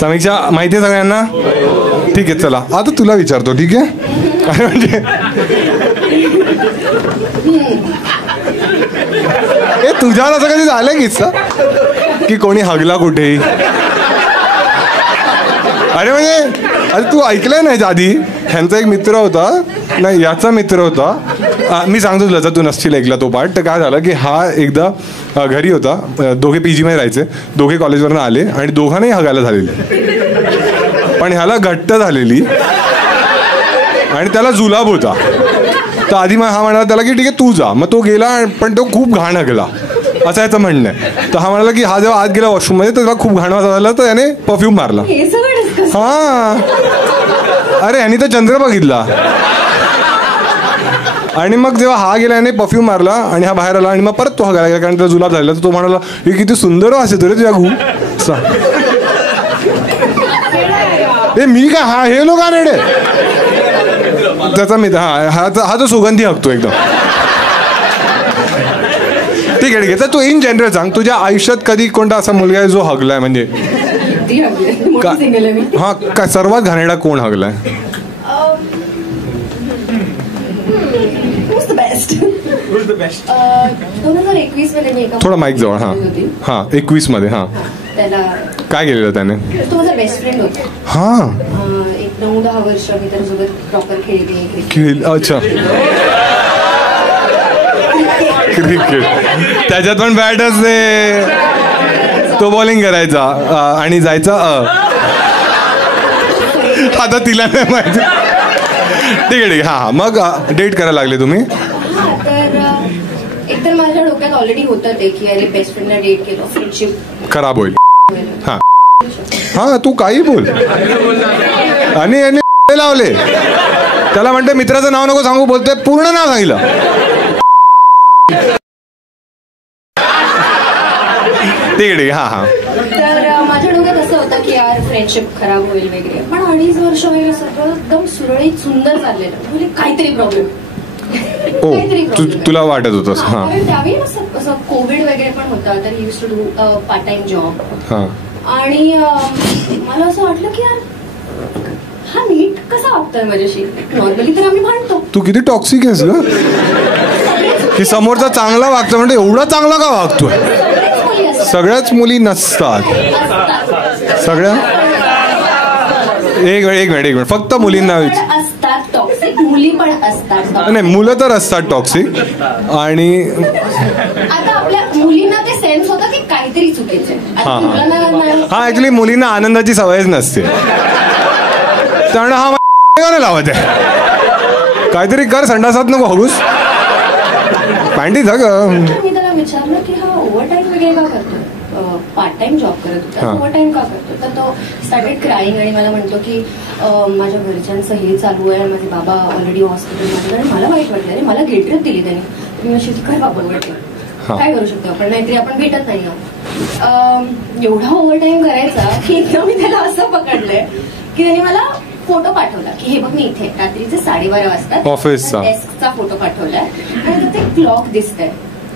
समीक्षा माहिती आहे सगळ्यांना? ठीक आहे, चला आता तुला विचारतो. ठीक आहे, म्हणजे तुझ्यावर असं कधी झालं किस्सा की कोणी हगला कुठेही? अरे म्हणजे अरे तू ऐकलंय ना याच्या आधी? ह्यांचा एक मित्र होता, नाही याचा मित्र होता, मी सांगतो तुला जर तू नसशील ऐकला तो पार्ट. तर काय झालं की हा एकदा घरी होता, दोघे PG मध्ये राहायचे, दोघे कॉलेजवरून आले आणि दोघांनाही हगायला झालेली, पण ह्याला घट्ट झालेली आणि त्याला जुलाब होता. तर आधी मग हा म्हणाला त्याला की ठीक आहे तू जा. मग तो गेला, पण तो खूप घाण हगला असं याचं म्हणणं आहे. तर हा म्हणाला की हा जेव्हा आत गेला वॉशरूममध्ये तर त्याला खूप घाण वाजता झाला, तर त्याने परफ्यूम मारला. हा अरे ह्यानी तर चंद्र बघितला. आणि मग जेव्हा हा गेला याने परफ्यूम मारला आणि हा बाहेर आला आणि मग परत तो हगायला गेला कारण त्याला जुलाब झालेला. तर तो म्हणाला हे किती सुंदर वास येतो रे तुझ्या घू. हे मी काय हा हे लोक आणे त्याचा मित्र हा तो सुगंधी हगतो एकदम. ठीक आहे ठीक आहे. तर तू इन जनरल सांग तुझ्या आयुष्यात कधी कोणता असा मुलगा आहे जो हगलाय म्हणजे? हा काय सर्वात घाणेरडा कोण हगलाय? थोडा माईक जवळ. हा हा 21 मध्ये. हा काय केलेलं त्याने? तो माझा बेस्ट फ्रेंड होता. हा एक 9-10 वर्ष मी त्याच्यासोबत प्रॉपर खेळली. अच्छा क्रिकेट त्याच्यात पण बॅट असते, तो बॉलिंग करायचा आणि जायचा. आता तिला नाही माहिती. ठीक आहे ठीक आहे. हा मग डेट करायला लागले तुम्ही? तर एकतर माझ्या डोक्यात ऑलरेडी होतं ते की अरे बेस्ट फ्रेंडला डेट केलं फ्रेंडशिप खराब होईल. हा हा तू काही बोल. आणि लावले त्याला म्हणते मित्राचं नाव नको सांगू, बोलते पूर्ण नाव सांगितलं. ठीक आहे. हा हा. तर माझ्या डोक्यात असं होतं की यार फ्रेंडशिप खराब होईल वगैरे, पण 2.5 वर्ष वगैरे सगळं एकदम सुरळीत सुंदर चाललेलं. म्हणजे काहीतरी प्रॉब्लेम तुला वाटत होतं? हा त्यावेळी असं कोविड वगैरे पण होता, तर use to do part time job. आणि मला असं वाटलं की यार हा नीट कसा वागतोय माझ्याशी. नॉर्मली तर आम्ही भांडतो. तू किती टॉक्सिक आहेस ग की समोरचा चांगला वागतो म्हणजे एवढा चांगला का वागतोय? सगळ्याच मुली नसतात. सगळ्या एक मिनिट फक्त मुलींना असतात टॉक्सिक, मुली पण असतात. नाही मुलं तर असतात टॉक्सिक. आणि आता आपल्या मुलींना ते सेन्स होतं की काहीतरी चुकीचं. हा ऍक्च्युली मुलींना आनंदाची सवयच नसते, त्यामुळे हा लावत आहे काहीतरी कर, संडासात नको हगूस पॅन्टी जा ग. मी त्याला विचारलं की हा ओव्हर टाइम वगैरे का करतो, पार्ट टाइम जॉब करत होता, ओव्हर टाइम का करतो? तर तो स्टार्टेड क्राईंग आणि मला म्हणतो की माझ्या घरच्यांचं हे चालू आहे, माझे बाबा ऑलरेडी हॉस्पिटलमध्ये. आणि मला वाईट वाटलं रे, मला गिल्ट ट्रिप दिली त्यांनी. मी अशी कर बाबा वाटलं काय करू शकतो आपण, नाहीतरी आपण भेटत नाही आहोत. एवढा ओव्हर टाइम करायचा की एकदा मी त्याला असं पकडलंय की त्यांनी मला फोटो पाठवला की हे बघ मी इथे रात्रीचे 12:30 वाजता ऑफिसचा डेस्कचा फोटो पाठवलाय आणि ते क्लॉक दिसतंय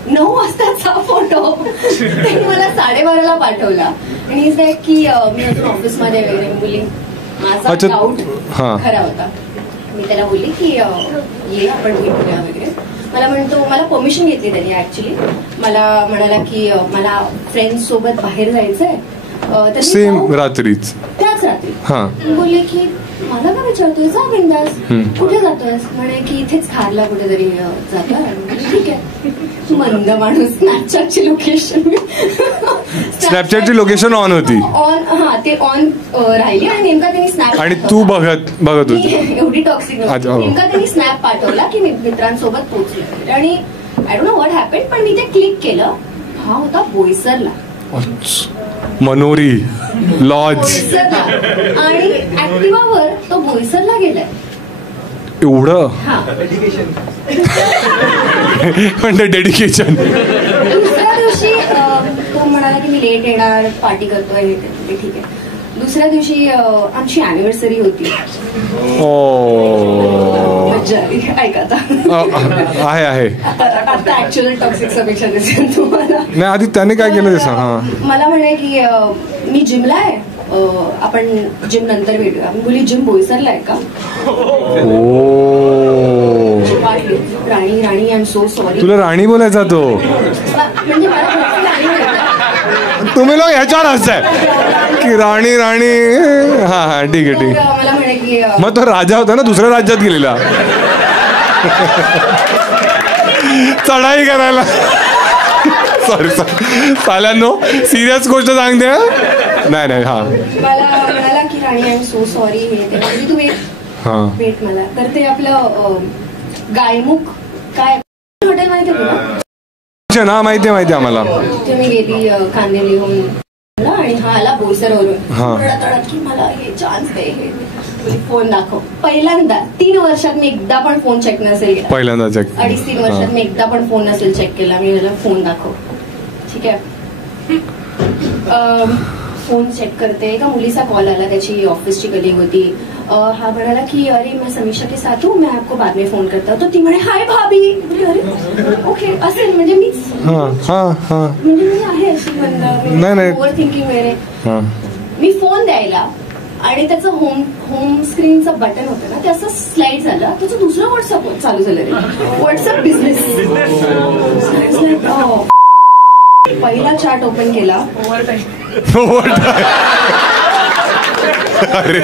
9 वाजताचा फोटो त्यांनी मला 12:30ला पाठवला. आणि इज लाईक की मी अजून ऑफिसमध्ये वगैरे बोलली. माझा डाऊट खरा होता. मी त्याला बोलली की ये आपण भेटूया वगैरे. मला म्हणतो, मला परमिशन घेतली त्यांनी ऍक्च्युली. मला म्हणाला की मला फ्रेंड्स सोबत बाहेर जायचंय. सेम रात्रीच, त्याच रात्री बोलले की मला का विचारतोय, जा बिंदास, कुठे जातोय? म्हणे की इथेच खारला कुठेतरी जातोय. ठीक आहे. मंद माणूस. स्नॅपचॅटची लोकेशन ऑन होती. हा ते ऑन राहिली आणि नेमका त्यांनी स्नॅप आणि तू बघत होती. एवढी टॉक्सिक नेमका त्यांनी स्नॅप पाठवला की मी मित्रांसोबत पोहोचले. आणि I don't know what happened, पण मी ते क्लिक केलं. हा होता बोईसरला, मनोरी लॉज. आणि ऍक्टिवावर तो बोईसरला गेलाय. एवढं म्हणजे डेडिकेशन. दुसऱ्या दिवशी तो म्हणाला की मी लेट येणार, पार्टी करतोय. ठीक आहे. दुसऱ्या दिवशी आमची अॅनिव्हर्सरी होती. मज्जा आली. ऐका आता आहे आता ऍक्च्युअल टॉक्सिक अपेक्षा दिसेल तुम्हाला. नाही आधी त्याने काय केलं ते सांग. मला म्हणे की मी जिमला आहे, आपण जिम नंतर भेटूया. मुली जिम बोईसरला आहे का? राणी राणी आय एम सो सॉरी. तुला राणी बोलायचा तो? म्हणजे तुम्ही लोक ह्याच्यावर हसताय की राणी राणी. हा ठीक आहे ठीक आहे. मला म्हणे की मग तो राजा होता ना, दुसऱ्या राज्यात गेलेला चढाई करायला. सॉरी साल्यांनो, सिरियस गोष्ट सांगते. नाही हा मला म्हणाला की राणी आय एम सो सॉरी. हे ते म्हणजे तुम्ही भेट मला. तर ते आपलं गायमुख काय हॉटेल माहिती आहे तुला? ना माहिती आम्हाला. ते मी गेली कांदिवली होऊन आणि हा आला बोईसरवरून तडतडत की मला हे चान्स दे, हे फोन दाखव. पहिल्यांदा 3 वर्षात मी एकदा पण फोन चेक नसेल केला. पहिल्यांदा चेक. 2.5-3 वर्षात मी एकदा पण फोन नसेल चेक केला. मी मला फोन दाखव. ठीक आहे. फोन चेक करते. एका मुलीचा कॉल आला, त्याची ऑफिसची कलीग होती. हा म्हणाला की अरे मैं समीक्षा के साथ हूँ, मैं आपको बाद में फोन करता हूँ. तो ती म्हणे हाय भाभी. अरे ओके असेल म्हणजे मीच म्हणजे मी आहे अशी बंद ओव्हर थिंकिंग वगैरे. मी फोन द्यायला आणि त्याचं होम स्क्रीनचं बटन होतं ना, ते असं स्लाइड झालं. त्याचं दुसरं व्हॉट्सअप चालू झालं. WhatsApp business. पहिला चॅट ओपन केला. अरे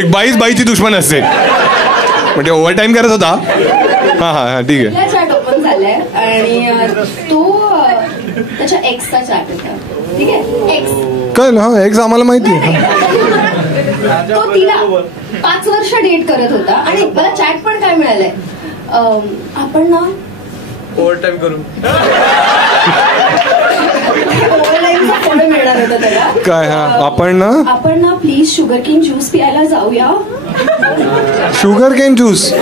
एक बाईची दुश्मन असते म्हणजे ओव्हर टाइम करत होता. हा ठीक आहे. चॅट ओपन झालाय आणि तो त्याच्या एक्सचा चॅट होता. ठीक आहे. एक्स कळलं. हा एक्स आम्हाला माहिती. तो तिला 5 वर्ष डेट करत होता आणि मला चॅट पण काय मिळालंय, आपण ना ओव्हर टाइम करू. ओव्हरलाईनचा फोन मिळणार होता त्याला. काय? आपण ना प्लीज शुगर केन ज्यूस प्यायला जाऊया. Sugar cane juice.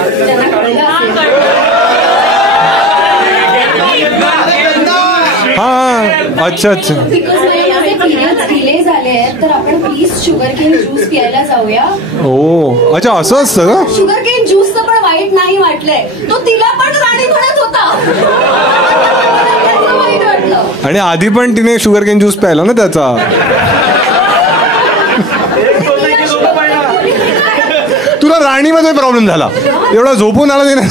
हा अच्छा डिले झाले आहेत तर आपण प्लीज शुगर केन ज्यूस प्यायला जाऊया. हो अच्छा असं असतं का? शुगर केन ज्यूसचं पण वाईट नाही वाटलंय. तो तिला पण राणी म्हणत होता. वाईट वाटलं. आणि आधी पण तिने शुगर केन ज्यूस प्यायला ना त्याचा. तुला राणीमध्ये प्रॉब्लेम झाला एवढा झोपून आला तिने.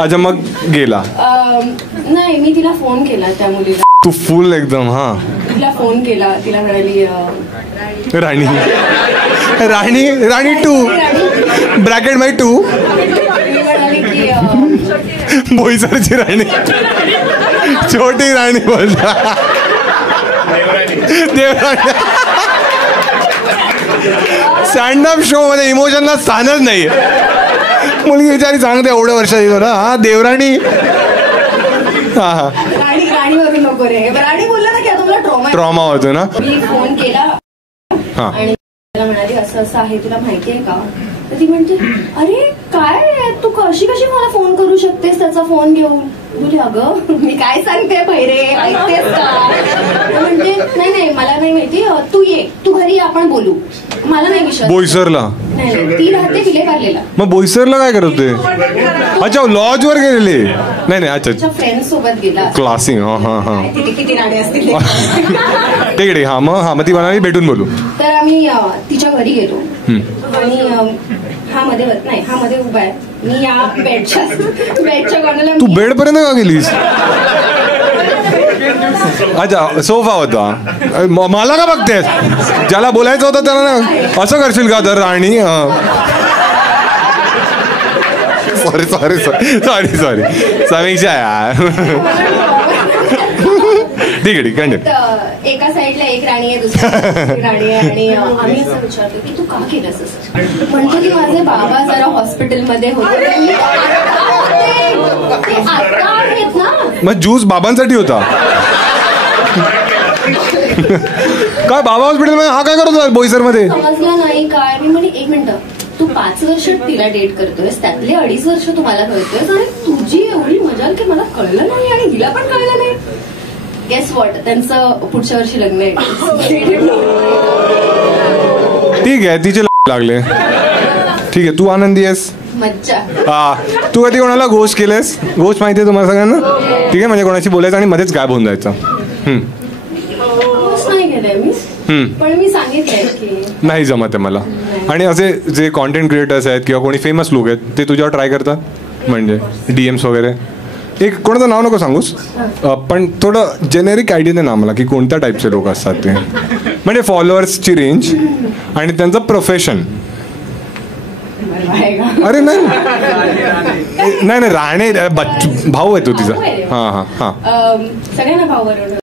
अच्छा मग गेला. नाही मी तिला फोन केला त्या मुलीला. तू फुल एकदम. हा तिला फोन केला. तिला म्हणाली राणी राणी राणी 2 ब्रॅकेट बाय 2 मी म्हणाली की बोईसरची राणी छोटी राणी बोलता. देवराणी. स्टँडअप शो मध्ये इमोशनला स्थानच नाही. मुलगी विचारी सांगते एवढ्या वर्षाची ना. हा देवराणी. राणी राणीवरून नको रे. राणी बोलला ना की आता मला ट्रॉमा होतो ना. मी फोन केला आणि मला म्हणाली असं असं आहे तुला माहितीये का. तर ती म्हणते अरे काय तू कशी मला फोन करू शकतेस त्याचा फोन घेऊन. बोले अगं मी काय सांगते बहिरे ऐकतेस का. म्हणते नाही मला नाही माहिती. तू ये, तू घरी आपण बोलू. मला नाही विश्वास. बोईसरला नाही ती राहते विलेपार्लेला. मग बोईसरला काय करत होते. अच्छा लॉज वर गेलेले. नाही अच्छा फ्रेंड सोबत गेला. क्लासिंग. हा किती राणे असतील. ठीक आहे. मग ती म्हणाली भेटून बोलू. तर आम्ही तिच्या घरी गेलो आणि हा मध्ये उभा आहे. मी या बेडच्या कॉर्नरला. तू बेड पर्यंत का गेलीस. अच्छा सोफा होता. मला का बघतेस. ज्याला बोलायचं होतं त्याला ना असं करशील का. तर राणी सॉरी समीक्षा यार. ठीक आहे कंटिन्यू. एका साईडला एक राणी आहे दुसऱ्या राणी आहे आणि आम्ही असं विचारतो की तू का केलंस असं. म्हणतो की माझे बाबा जरा हॉस्पिटलमध्ये होते. आता आहेत ना. मग ज्यूस बाबांसाठी होता. काय बाबा हॉस्पिटलमध्ये हा काय करत होता बोईसरमध्ये. समजलं नाही काय. मी म्हणे 1 मिनिट तू 5 वर्ष तिला डेट करतोयस त्यातले 2.5 वर्ष तुम्हाला कळतोयस आणि तुझी एवढी मजा की मला कळलं नाही आणि तिला पण कळलं नाही. गेस वॉट, त्यांचं पुढच्या वर्षी लग्न आहे. ठीक आहे, तिचे लागले. ठीक आहे, तू आनंदी आहेस? मज्जा. तू कधी कोणाला घोष केलेस? घोष माहिती आहे तुम्हाला सगळ्यांना? ठीक आहे, म्हणजे कोणाशी बोलायचं आणि मध्येच गायब होऊन जायचं. नाही केलंय मी, पण मी सांगितलंय की नाही जमत आहे मला. आणि असे जे कॉन्टेंट क्रिएटर्स आहेत किंवा कोणी फेमस लोक आहेत ते तुझ्यावर ट्राय करतात, म्हणजे DMs वगैरे. एक कोणाचं नाव नको सांगूस, पण थोडं जेनेरिक आयडिया दे ना मला की कोणत्या टाईपचे लोक असतात ते, म्हणजे फॉलोअर्सची रेंज आणि त्यांचं प्रोफेशन. अरे नाही नाही, राणे भाऊ आहे तो तिचा. हां हां हां, सगळ्यांना भाऊ बरोबर.